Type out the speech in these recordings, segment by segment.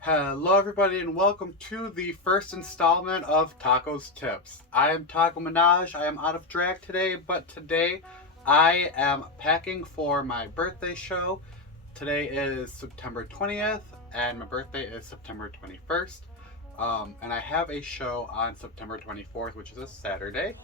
Hello everybody and welcome to the first installment of Taco's Tips. I am Taco Minaj. I am out of drag today, but today I am packing for my birthday show. Today is September 20th and my birthday is September 21st. And I have a show on September 24th, which is a Saturday.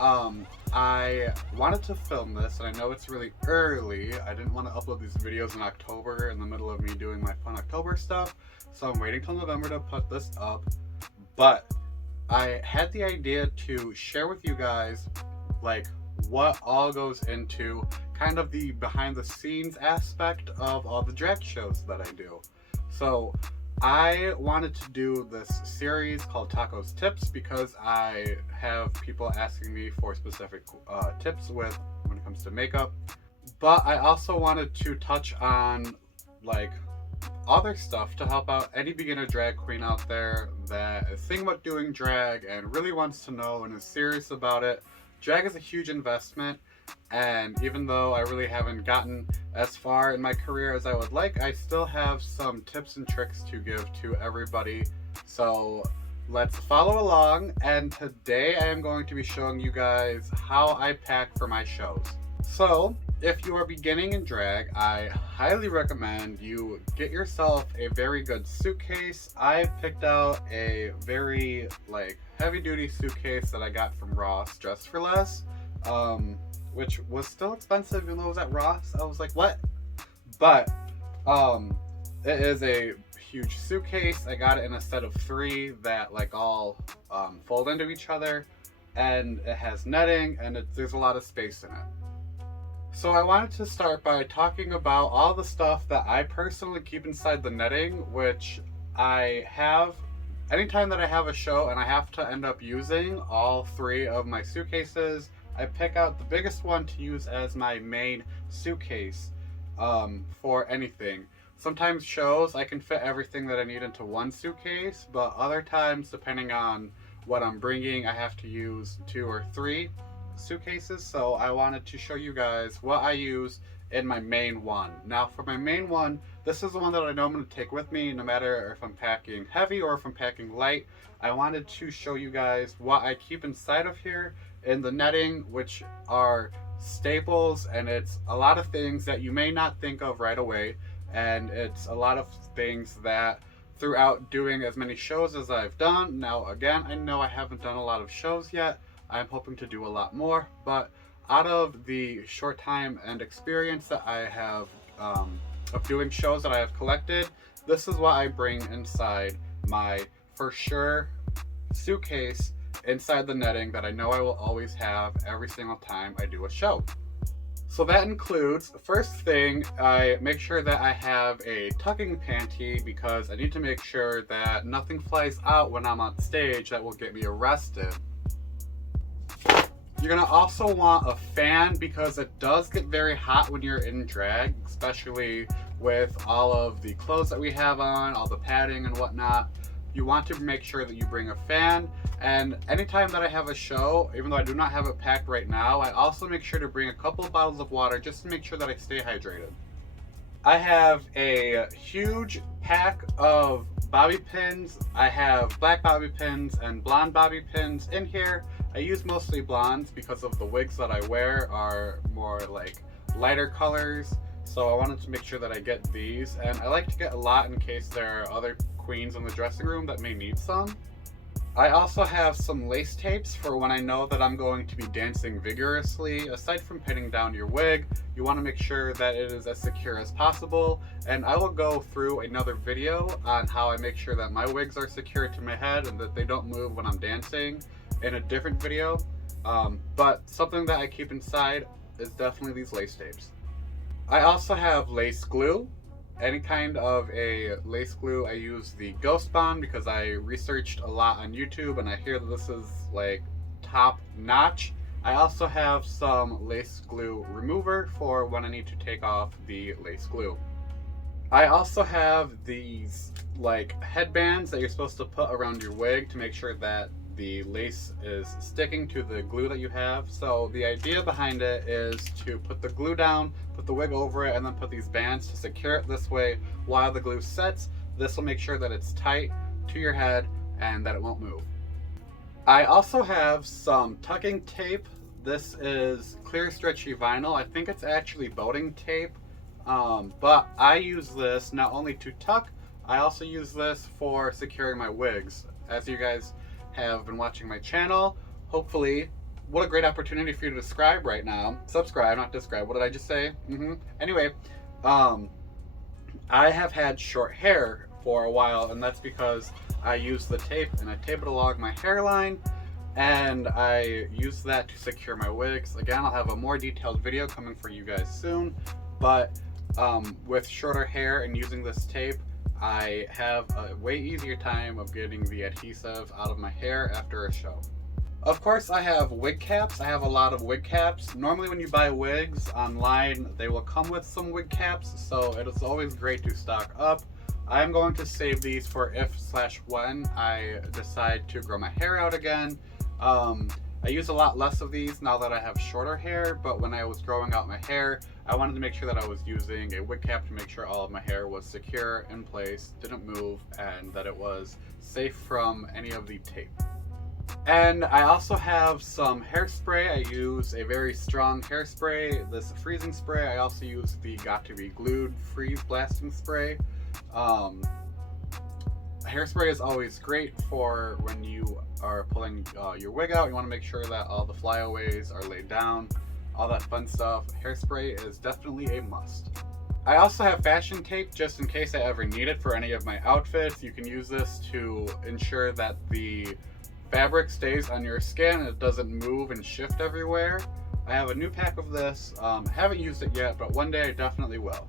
I wanted to film this, and I know it's really early. I didn't want to upload these videos in October in the middle of me doing my fun October stuff, so I'm waiting till November to put this up. But I had the idea to share with you guys, like, what all goes into kind of the behind the scenes aspect of all the drag shows that I do. So I wanted to do this series called Taco's Tips because I have people asking me for specific tips when it comes to makeup. But I also wanted to touch on like other stuff to help out any beginner drag queen out there that is thinking about doing drag and really wants to know and is serious about it. Drag is a huge investment, and even though I really haven't gotten as far in my career as I would like, I still have some tips and tricks to give to everybody. So let's follow along, and today I am going to be showing you guys how I pack for my shows. So if you are beginning in drag, I highly recommend you get yourself a very good suitcase. I picked out a very heavy duty suitcase that I got from Ross, Dress for Less, which was still expensive even though it was at Ross. I was like, what? But it is a huge suitcase. I got it in a set of 3 that all fold into each other, and it has netting, and there's a lot of space in it. So I wanted to start by talking about all the stuff that I personally keep inside the netting, which I have anytime that I have a show and I have to end up using all 3 of my suitcases. I pick out the biggest one to use as my main suitcase for anything. Sometimes shows I can fit everything that I need into one suitcase, but other times, depending on what I'm bringing, I have to use 2 or 3 suitcases. So I wanted to show you guys what I use in my main one. Now for my main one, this is the one that I know I'm going to take with me no matter if I'm packing heavy or if I'm packing light. I wanted to show you guys what I keep inside of here in the netting, which are staples, and it's a lot of things that you may not think of right away, and it's a lot of things that throughout doing as many shows as I've done. Now again, I know I haven't done a lot of shows yet. I'm hoping to do a lot more, but out of the short time and experience that I have of doing shows that I have collected, this is what I bring inside my for sure suitcase inside the netting that I know I will always have every single time I do a show. So that includes, the first thing, I make sure that I have a tucking panty because I need to make sure that nothing flies out when I'm on stage that will get me arrested. You're gonna also want a fan because it does get very hot when you're in drag, especially with all of the clothes that we have on, all the padding and whatnot. You want to make sure that you bring a fan, and anytime that I have a show, even though I do not have it packed right now, I also make sure to bring a couple of bottles of water just to make sure that I stay hydrated. I have a huge pack of bobby pins. I have black bobby pins and blonde bobby pins in here. I use mostly blondes because of the wigs that I wear are more lighter colors, so I wanted to make sure that I get these, and I like to get a lot in case there are other queens in the dressing room that may need some. I also have some lace tapes for when I know that I'm going to be dancing vigorously. Aside from pinning down your wig, you want to make sure that it is as secure as possible, and I will go through another video on how I make sure that my wigs are secure to my head and that they don't move when I'm dancing in a different video. But something that I keep inside is definitely these lace tapes. I also have lace glue. Any kind of a lace glue. I use the Ghost Bond because I researched a lot on YouTube and I hear that this is top notch. I also have some lace glue remover for when I need to take off the lace glue. I also have these headbands that you're supposed to put around your wig to make sure that the lace is sticking to the glue that you have. So the idea behind it is to put the glue down, put the wig over it, and then put these bands to secure it this way while the glue sets. This will make sure that it's tight to your head and that it won't move. I also have some tucking tape. This is clear stretchy vinyl. I think it's actually boating tape, but I use this not only to tuck, I also use this for securing my wigs. As you guys have been watching my channel, hopefully, what a great opportunity for you to subscribe right now. Subscribe, not describe. What did I just say? Anyway, I have had short hair for a while, and that's because I use the tape and I tape it along my hairline, and I use that to secure my wigs. Again, I'll have a more detailed video coming for you guys soon, but with shorter hair and using this tape, I have a way easier time of getting the adhesive out of my hair after a show. Of course, I have wig caps. I have a lot of wig caps. Normally when you buy wigs online, they will come with some wig caps, so it is always great to stock up. I am going to save these for if/when I decide to grow my hair out again. I use a lot less of these now that I have shorter hair, but when I was growing out my hair, I wanted to make sure that I was using a wig cap to make sure all of my hair was secure, in place, didn't move, and that it was safe from any of the tape. And I also have some hairspray. I use a very strong hairspray, this freezing spray. I also use the Got2b Glued freeze blasting spray. Hairspray is always great for when you are pulling your wig out. You want to make sure that all the flyaways are laid down, all that fun stuff. Hairspray is definitely a must. I also have fashion tape just in case I ever need it for any of my outfits. You can use this to ensure that the fabric stays on your skin and it doesn't move and shift everywhere. I have a new pack of this. Haven't used it yet, but one day I definitely will.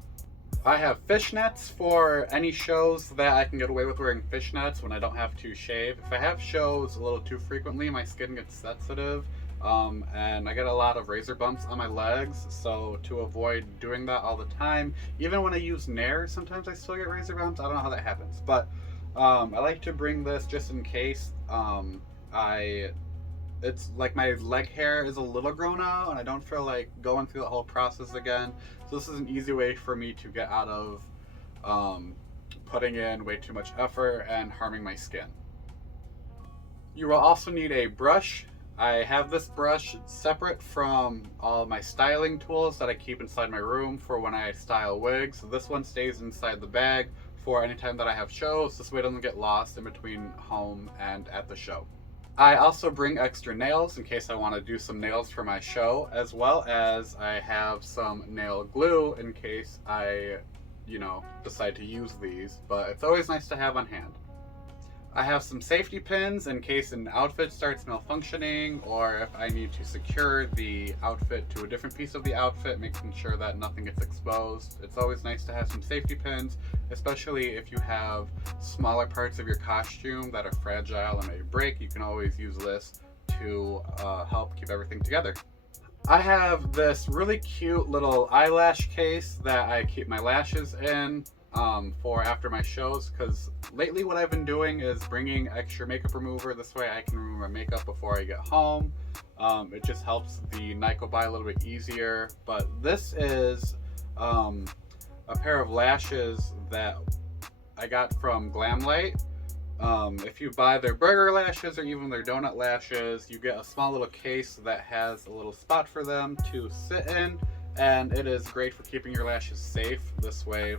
I have fishnets for any shows that I can get away with wearing fishnets when I don't have to shave. If I have shows a little too frequently, my skin gets sensitive, and I get a lot of razor bumps on my legs, so to avoid doing that all the time, even when I use Nair, sometimes I still get razor bumps. I don't know how that happens, but I like to bring this just in case. It's like my leg hair is a little grown out and I don't feel like going through the whole process again. So this is an easy way for me to get out of putting in way too much effort and harming my skin. You will also need a brush. I have this brush separate from all my styling tools that I keep inside my room for when I style wigs. So this one stays inside the bag for any time that I have shows. This way it doesn't get lost in between home and at the show. I also bring extra nails in case I want to do some nails for my show, as well as I have some nail glue in case I, decide to use these, but it's always nice to have on hand. I have some safety pins in case an outfit starts malfunctioning or if I need to secure the outfit to a different piece of the outfit, making sure that nothing gets exposed. It's always nice to have some safety pins, especially if you have smaller parts of your costume that are fragile and may break. You can always use this to help keep everything together. I have this really cute little eyelash case that I keep my lashes in for after my shows, because lately what I've been doing is bringing extra makeup remover. This way I can remove my makeup before I get home. It just helps the night go by a little bit easier. But this is a pair of lashes that I got from Glamlight. If you buy their burger lashes or even their donut lashes, you get a small little case that has a little spot for them to sit in, and it is great for keeping your lashes safe. This way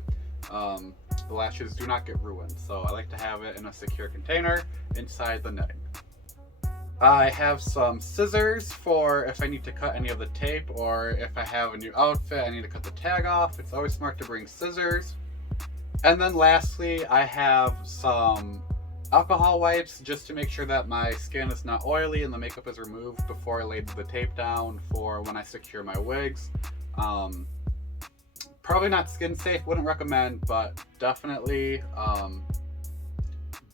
the lashes do not get ruined, so I like to have it in a secure container inside the netting. I have some scissors for if I need to cut any of the tape, or if I have a new outfit I need to cut the tag off. It's always smart to bring scissors. And then lastly, I have some alcohol wipes just to make sure that my skin is not oily and the makeup is removed before I lay the tape down for when I secure my wigs. Probably not skin safe, wouldn't recommend, but definitely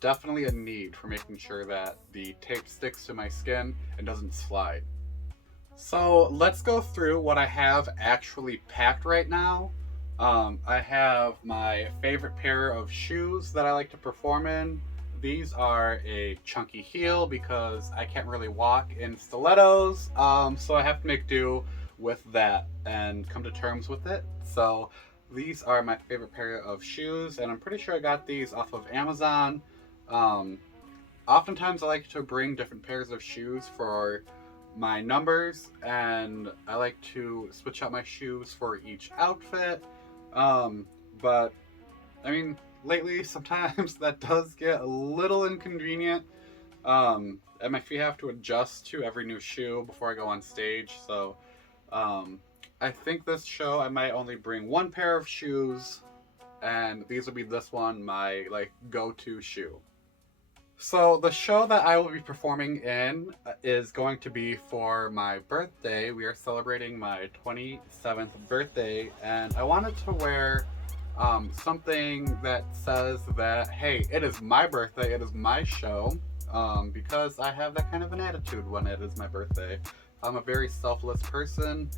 a need for making sure that the tape sticks to my skin and doesn't slide. So let's go through what I have actually packed right now. I have my favorite pair of shoes that I like to perform in. These are a chunky heel because I can't really walk in stilettos, so I have to make do with that and come to terms with it. So these are my favorite pair of shoes, and I'm pretty sure I got these off of Amazon. Um, Oftentimes I like to bring different pairs of shoes for my numbers, and I like to switch out my shoes for each outfit. But I mean, lately sometimes that does get a little inconvenient. And my feet have to adjust to every new shoe before I go on stage. So I think this show I might only bring one pair of shoes, and these will be this one, my like go-to shoe. So the show that I will be performing in is going to be for my birthday. We are celebrating my 27th birthday, and I wanted to wear something that says that, hey, it is my birthday, it is my show, because I have that kind of an attitude when it is my birthday. I'm a very selfless person,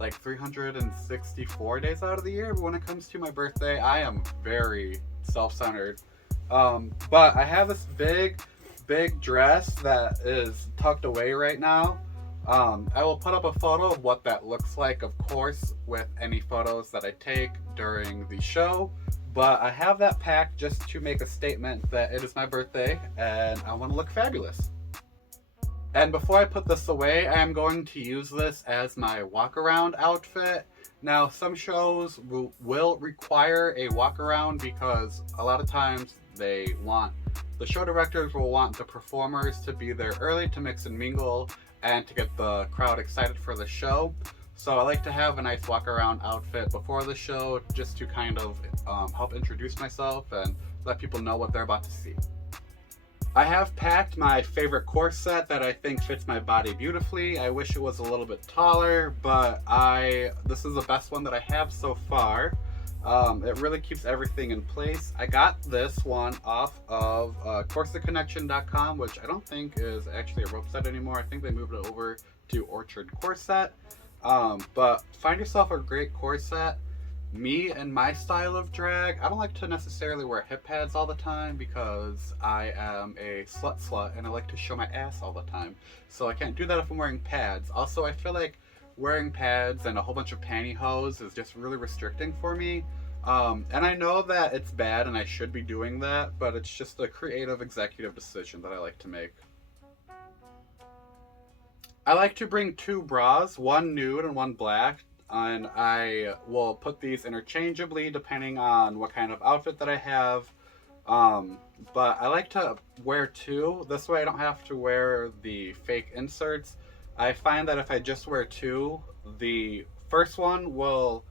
like 364 days out of the year, but when it comes to my birthday, I am very self-centered. But I have this big dress that is tucked away right now. I will put up a photo of what that looks like, of course, with any photos that I take during the show. But I have that packed just to make a statement that it is my birthday and I want to look fabulous. And before I put this away, I am going to use this as my walk-around outfit. Now, some shows will require a walk-around because a lot of times the show directors will want the performers to be there early to mix and mingle and to get the crowd excited for the show. So I like to have a nice walk-around outfit before the show just to kind of help introduce myself and let people know what they're about to see. I have packed my favorite corset that I think fits my body beautifully. I wish it was a little bit taller, but this is the best one that I have so far. It really keeps everything in place. I got this one off of CorsetConnection.com, which I don't think is actually a rope set anymore. I think they moved it over to Orchard Corset. But find yourself a great corset. Me and my style of drag, I don't like to necessarily wear hip pads all the time because I am a slut and I like to show my ass all the time. So I can't do that if I'm wearing pads. Also, I feel like wearing pads and a whole bunch of pantyhose is just really restricting for me. And I know that it's bad and I should be doing that, but it's just a creative executive decision that I like to make. I like to bring two bras, one nude and one black, and I will put these interchangeably depending on what kind of outfit that I have. But I like to wear two. This way I don't have to wear the fake inserts. I find that if I just wear two, the first one will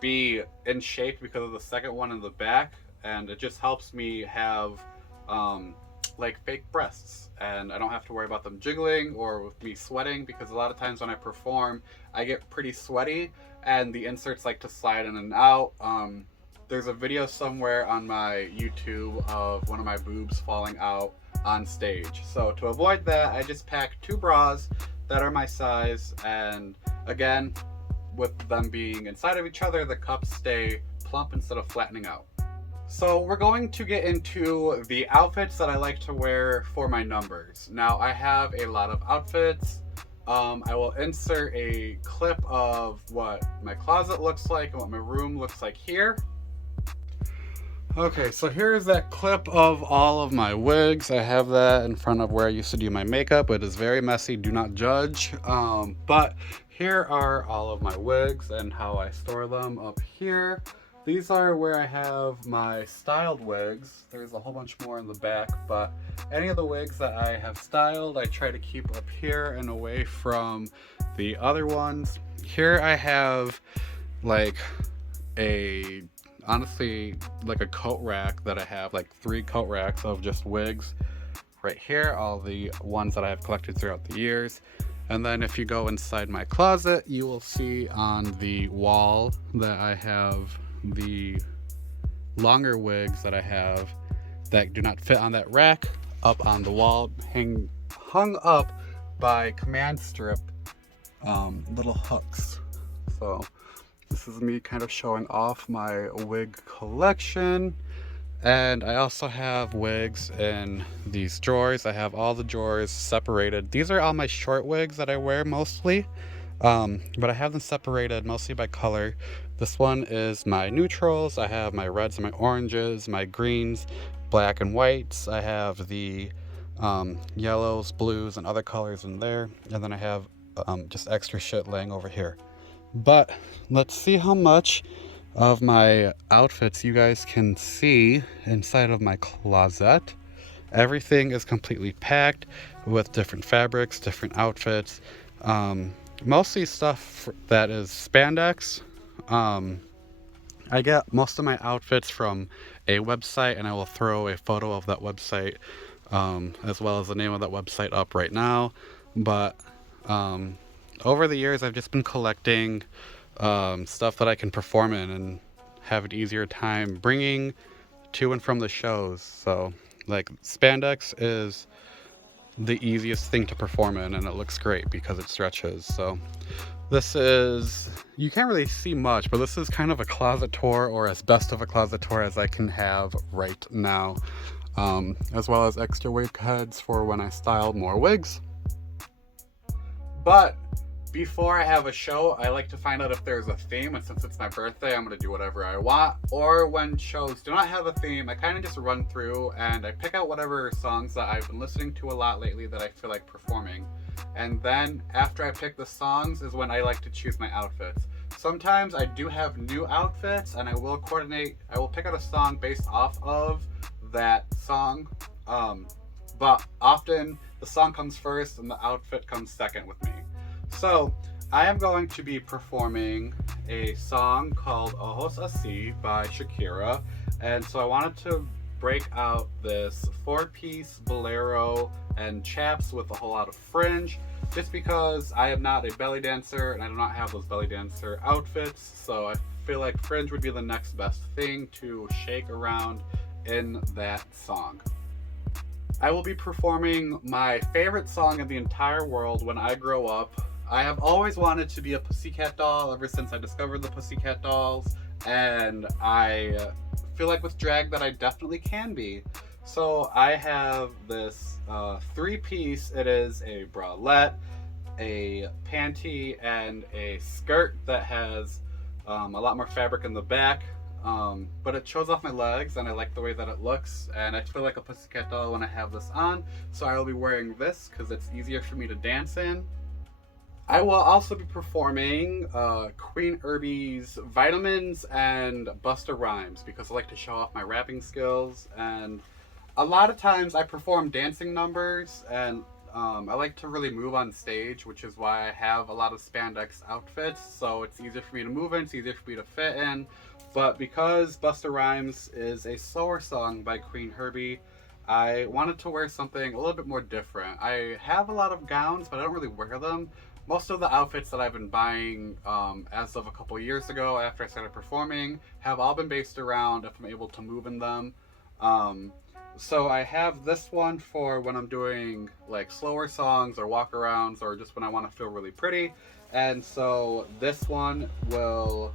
be in shape because of the second one in the back, and it just helps me have like fake breasts, and I don't have to worry about them jiggling or with me sweating, because a lot of times when I perform I get pretty sweaty and the inserts like to slide in and out. There's a video somewhere on my YouTube of one of my boobs falling out on stage. So to avoid that, I just pack two bras that are my size, and again, with them being inside of each other, the cups stay plump instead of flattening out. So we're going to get into the outfits that I like to wear for my numbers. Now, I have a lot of outfits. I will insert a clip of what my closet looks like and what my room looks like here. Okay, so here's that clip of all of my wigs. I have that in front of where I used to do my makeup. It is very messy, do not judge. But here are all of my wigs and how I store them up here. These are where I have my styled wigs. There's a whole bunch more in the back, but any of the wigs that I have styled, I try to keep up here and away from the other ones. Here I have like honestly like a coat rack that I have, like 3 coat racks of just wigs. Right here, all the ones that I have collected throughout the years. And then if you go inside my closet, you will see on the wall that I have the longer wigs that I have that do not fit on that rack up on the wall, hung up by command strip little hooks. So this is me kind of showing off my wig collection. And I also have wigs in these drawers. I have all the drawers separated. These are all my short wigs that I wear mostly, but I have them separated mostly by color. This one is my neutrals. I have my reds and my oranges, my greens, black and whites. I have the yellows, blues, and other colors in there. And then I have just extra shit laying over here. But let's see how much of my outfits you guys can see inside of my closet. Everything is completely packed with different fabrics, different outfits, mostly stuff that is spandex. I get most of my outfits from a website, and I will throw a photo of that website as well as the name of that website up right now. But over the years, I've just been collecting stuff that I can perform in and have an easier time bringing to and from the shows. So, like, spandex is the easiest thing to perform in, and it looks great because it stretches. So, this is, you can't really see much, but this is kind of a closet tour, or as best of a closet tour as I can have right now, as well as extra wig heads for when I style more wigs. But before I have a show, I like to find out if there's a theme, and since it's my birthday, I'm going to do whatever I want. Or when shows do not have a theme, I kind of just run through and I pick out whatever songs that I've been listening to a lot lately that I feel like performing. And then after I pick the songs is when I like to choose my outfits. Sometimes I do have new outfits, and I will pick out a song based off of that song. But often the song comes first and the outfit comes second with me. So, I am going to be performing a song called Ojos Así by Shakira. And so I wanted to break out this 4-piece bolero and chaps with a whole lot of fringe, just because I am not a belly dancer and I do not have those belly dancer outfits. So I feel like fringe would be the next best thing to shake around in that song. I will be performing my favorite song in the entire world when I grow up. I have always wanted to be a Pussycat doll ever since I discovered the Pussycat dolls, and I feel like with drag that I definitely can be. So I have this 3-piece. It is a bralette, a panty, and a skirt that has a lot more fabric in the back. But it shows off my legs, and I like the way that it looks, and I feel like a Pussycat doll when I have this on. So I will be wearing this because it's easier for me to dance in. I will also be performing Queen Herbie's Vitamins and Busta Rhymes because I like to show off my rapping skills. And a lot of times I perform dancing numbers, and I like to really move on stage, which is why I have a lot of spandex outfits. So it's easier for me to move in, it's easier for me to fit in. But because Busta Rhymes is a slower song by Queen Herbie, I wanted to wear something a little bit more different. I have a lot of gowns, but I don't really wear them. Most of the outfits that I've been buying as of a couple years ago after I started performing have all been based around if I'm able to move in them. So I have this one for when I'm doing like slower songs or walk-arounds or just when I want to feel really pretty. And so this one will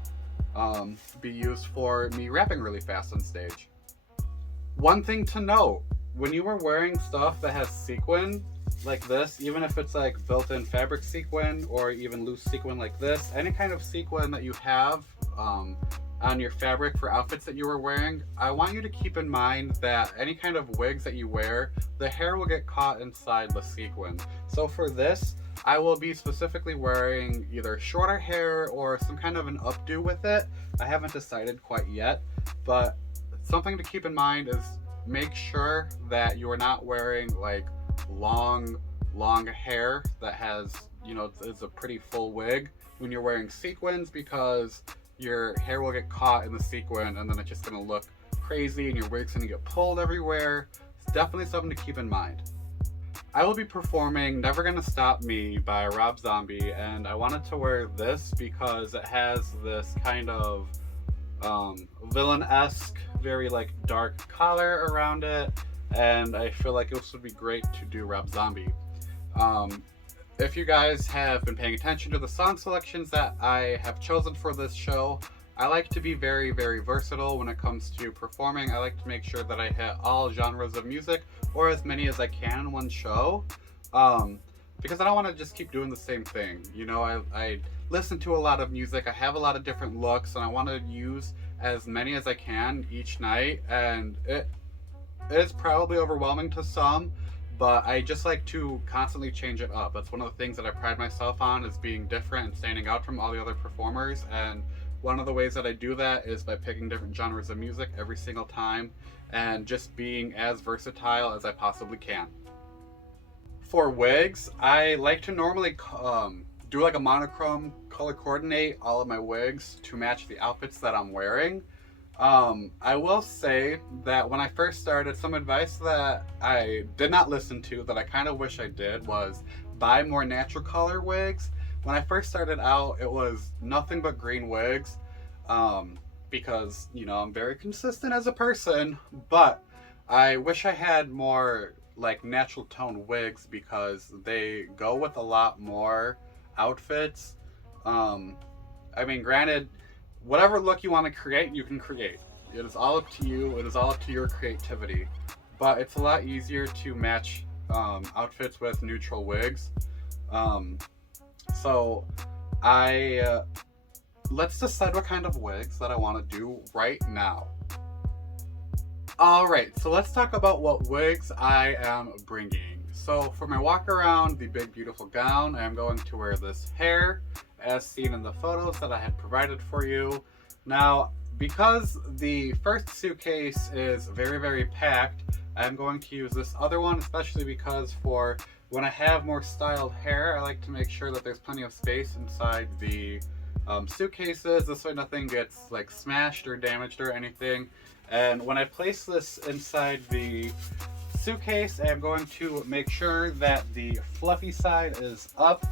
be used for me rapping really fast on stage. One thing to note, when you are wearing stuff that has sequin like this, even if it's like built-in fabric sequin or even loose sequin like this, any kind of sequin that you have on your fabric for outfits that you are wearing, I want you to keep in mind that any kind of wigs that you wear, the hair will get caught inside the sequin. So for this, I will be specifically wearing either shorter hair or some kind of an updo with it. I haven't decided quite yet, but something to keep in mind is make sure that you are not wearing like long hair that has, is a pretty full wig when you're wearing sequins, because your hair will get caught in the sequin and then it's just gonna look crazy and your wig's gonna get pulled everywhere. It's definitely something to keep in mind. I will be performing Never Gonna Stop Me by Rob Zombie, and I wanted to wear this because it has this kind of villain-esque, very like dark collar around it, and I feel like this would be great to do Rob Zombie. If you guys have been paying attention to the song selections that I have chosen for this show, I like to be very, very versatile when it comes to performing. I like to make sure that I hit all genres of music, or as many as I can in one show. Because I don't want to just keep doing the same thing. You know, I listen to a lot of music, I have a lot of different looks, and I want to use as many as I can each night. And it is probably overwhelming to some, but I just like to constantly change it up. That's one of the things that I pride myself on, is being different and standing out from all the other performers. And one of the ways that I do that is by picking different genres of music every single time and just being as versatile as I possibly can. For wigs, I like to normally do like a monochrome, color coordinate all of my wigs to match the outfits that I'm wearing. I will say that when I first started, some advice that I did not listen to that I kind of wish I did was buy more natural color wigs. When I first started out, it was nothing but green wigs, because, you know, I'm very consistent as a person, but I wish I had more like natural tone wigs because they go with a lot more outfits. I mean, granted, whatever look you want to create, you can create. It is all up to you. It is all up to your creativity. But it's a lot easier to match outfits with neutral wigs. So let's decide what kind of wigs that I want to do right now. Alright, so let's talk about what wigs I am bringing. So for my walk around the big beautiful gown, I am going to wear this hair as seen in the photos that I had provided for you. Now, because the first suitcase is very, very packed, I'm going to use this other one, especially because for when I have more styled hair, I like to make sure that there's plenty of space inside the suitcases. This way nothing gets like smashed or damaged or anything. And when I place this inside the suitcase, I'm going to make sure that the fluffy side is up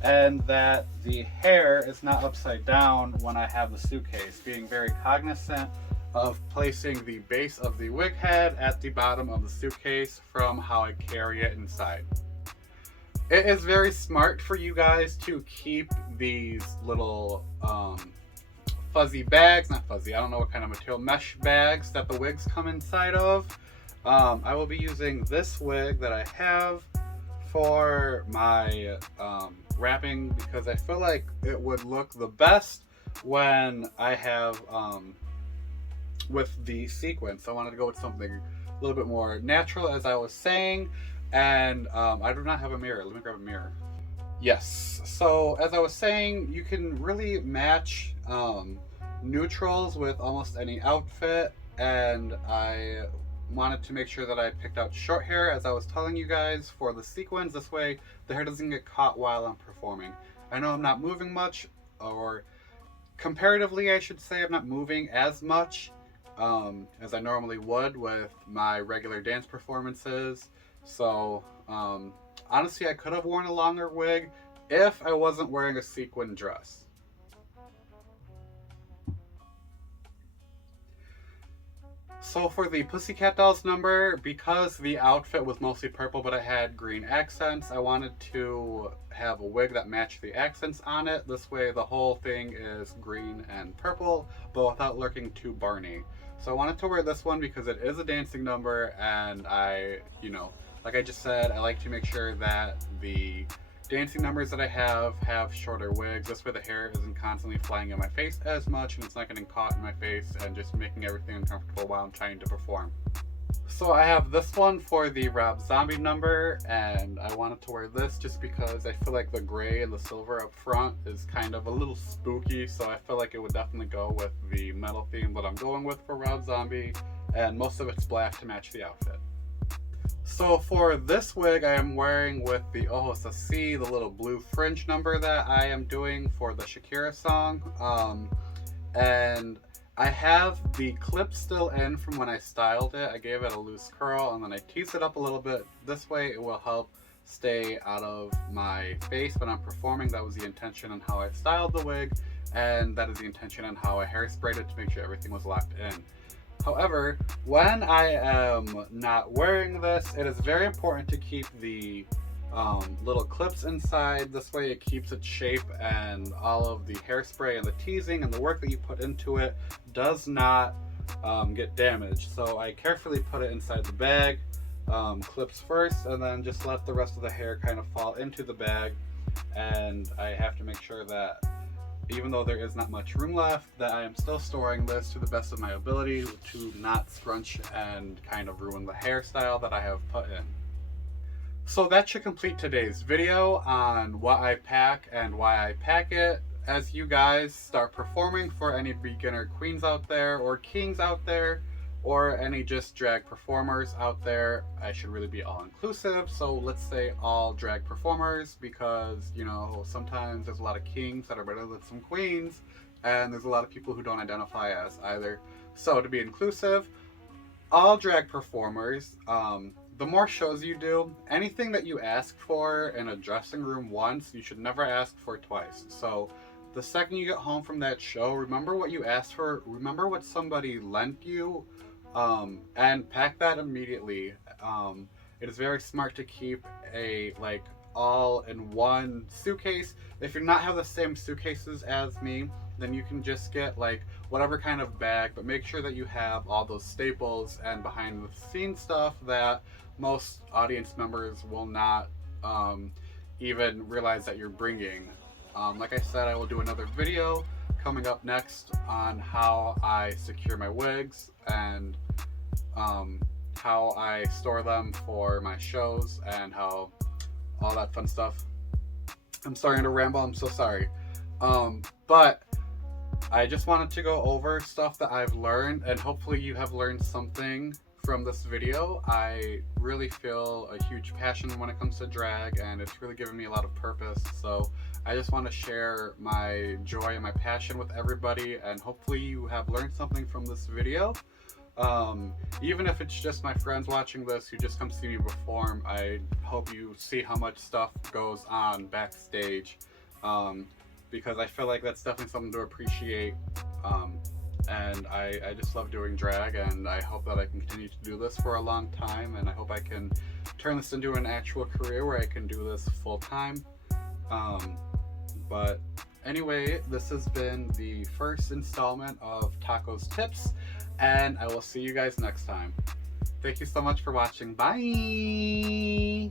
and that the hair is not upside down when I have the suitcase, being very cognizant of placing the base of the wig head at the bottom of the suitcase from how I carry it inside. It is very smart for you guys to keep these little fuzzy bags, not fuzzy, I don't know what kind of material, mesh bags that the wigs come inside of. I will be using this wig that I have for my wrapping because I feel like it would look the best when I have with the sequins. I wanted to go with something a little bit more natural, as I was saying, and I do not have a mirror. Let me grab a mirror. Yes, so as I was saying, you can really match neutrals with almost any outfit, and I wanted to make sure that I picked out short hair, as I was telling you guys, for the sequins. This way the hair doesn't get caught while I'm performing. I know I'm not moving much, or comparatively I should say I'm not moving as much as I normally would with my regular dance performances. So honestly, I could have worn a longer wig if I wasn't wearing a sequin dress. So for the Pussycat Dolls number, because the outfit was mostly purple but it had green accents, I wanted to have a wig that matched the accents on it. This way the whole thing is green and purple, but without looking too Barney. So I wanted to wear this one because it is a dancing number, and I, you know, like I just said, I like to make sure that the dancing numbers that I have shorter wigs. This way the hair isn't constantly flying in my face as much, and it's not getting caught in my face and just making everything uncomfortable while I'm trying to perform. So I have this one for the Rob Zombie number, and I wanted to wear this just because I feel like the gray and the silver up front is kind of a little spooky, so I feel like it would definitely go with the metal theme that I'm going with for Rob Zombie, and most of it's black to match the outfit. So for this wig, I am wearing with the Ojos Así, the little blue fringe number that I am doing for the Shakira song. And I have the clip still in from when I styled it. I gave it a loose curl and then I teased it up a little bit. This way it will help stay out of my face when I'm performing. That was the intention on how I styled the wig, and that is the intention on how I hairsprayed it to make sure everything was locked in. However, when I am not wearing this, it is very important to keep the little clips inside. This way it keeps its shape, and all of the hairspray and the teasing and the work that you put into it does not get damaged. So I carefully put it inside the bag, clips first, and then just let the rest of the hair kind of fall into the bag. And I have to make sure that even though there is not much room left, that I am still storing this to the best of my ability to not scrunch and kind of ruin the hairstyle that I have put in. So that should complete today's video on what I pack and why I pack it. As you guys start performing for any beginner queens out there or kings out there, or any just drag performers out there, I should really be all inclusive. So let's say all drag performers, because you know, sometimes there's a lot of kings that are better than some queens, and there's a lot of people who don't identify as either. So to be inclusive, all drag performers, the more shows you do, anything that you ask for in a dressing room once, you should never ask for twice. So the second you get home from that show, remember what you asked for, remember what somebody lent you, and pack that immediately. It is very smart to keep a all in one suitcase. If you're not have the same suitcases as me, then you can just get whatever kind of bag, but make sure that you have all those staples and behind the scenes stuff that most audience members will not even realize that you're bringing. Like I said, I will do another video coming up next on how I secure my wigs and how I store them for my shows and how all that fun stuff. I'm starting to ramble, I'm so sorry. But I just wanted to go over stuff that I've learned, and hopefully you have learned something from this video. I really feel a huge passion when it comes to drag, and it's really given me a lot of purpose. So I just want to share my joy and my passion with everybody, and hopefully you have learned something from this video. Even if it's just my friends watching this who just come see me perform, I hope you see how much stuff goes on backstage, because I feel like that's definitely something to appreciate. And I just love doing drag, and I hope that I can continue to do this for a long time, and I hope I can turn this into an actual career where I can do this full time. But anyway, this has been the first installment of Taco's Tips, and I will see you guys next time. Thank you so much for watching. Bye!